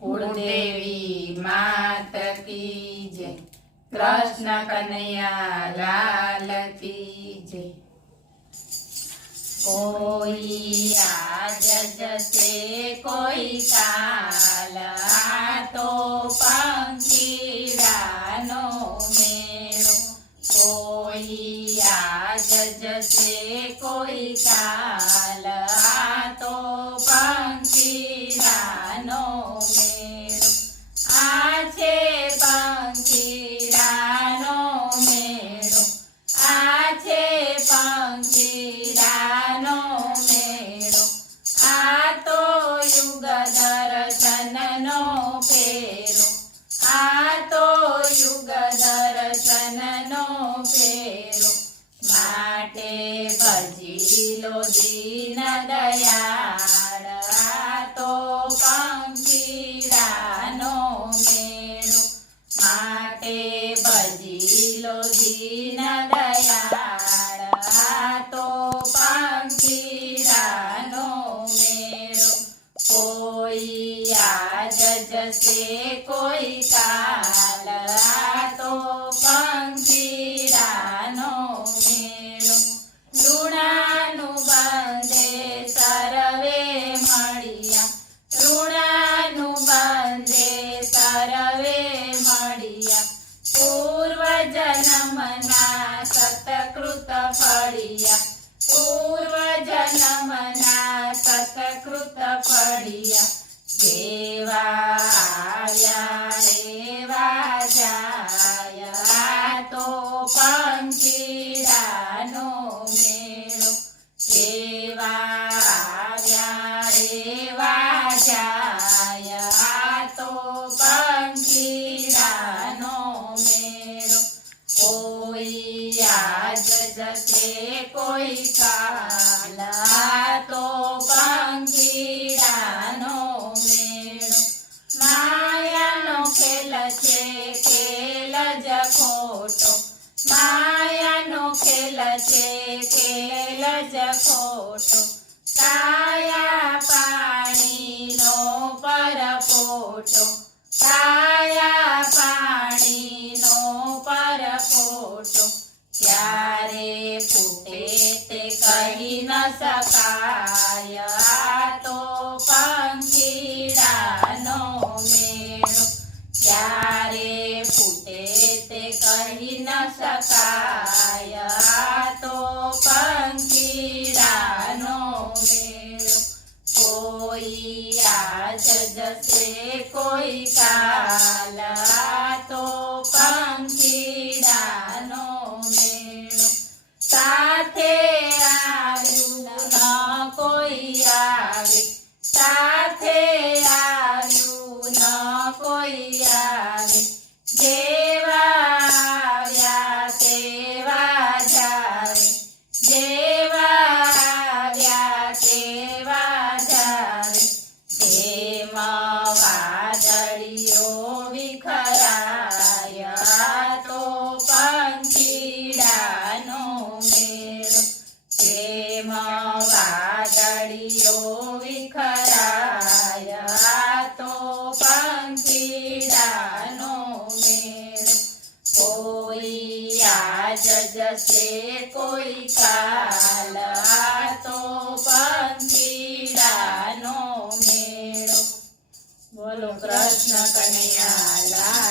कुलदेवी मात की जय। कृष्ण कन्हैया लाल की जय। कोई आज जैसे कोई काल आ तो पंखीड़ानो मेळो। कोई आज जैसे कोई काल आ तो पंखीड़ानो मेळो। आछे पंखीड़ानो मेळो। आछे पंखीड़ानो मेळो। आ तो युग दर्शननो फेरो। आ तो युग दर्शननो फेरो। माटे भजीलो दीन दयाळ आ तो पंखीड़ानो मेळो। माटे भजीलो दीन दयाळ आ तो पंखीड़ानो मेळो। कोई आज जैसे कोई काल आ तो पंखीड़ानो मेळो। ऋणानु बंधे सर्वे मळिया। ऋणानु बंधे सर्वे मळिया। पूर्व जन्मना सत्कृत फळिया। पूर्व जन्मना सत्कृत फळिया। जेवा आव्या एवा जाया आ तो पंखीड़ानो मेळो। जेवा आव्या एवा जाया आ तो पंखीड़ानो मेळो। कोई आज जैसे कोई काल आ तो पंखीड़ानो मेळो। मायानो खेल छे खेल ज खोटो। मायानो खेल छे खेल ज खोटो। काया पाणीनो परपोटो। काया पाणीनो परपोटो। क्यारे फूटे ते कही न शकाय आ तो पंखीड़ानो मेळो। क्यारे फूटे ते कही न शकाय आ तो पंखीड़ानो मेळो। कोई आज जैसे कोई काल आ तो पंखीड़ानो मेळो। साथे આવ્યું ન કોઈ આવે। સાથે આવ્યું ન કોઈ આવે। જેવા આવ્યા તેવા જાવે। જેવા આવ્યા તેવા જાવે। જેમ વાદળીઓ વિખરાય આ તો पंखीड़ानो मेळो। જેમ વાદળીઓ વિખરાય આ તો पंखीड़ानो मेळो। कोई आज जैसे कोई काल आ तो पंखीड़ानो मेळो। बोलो कृष्ण कन्हैया लाल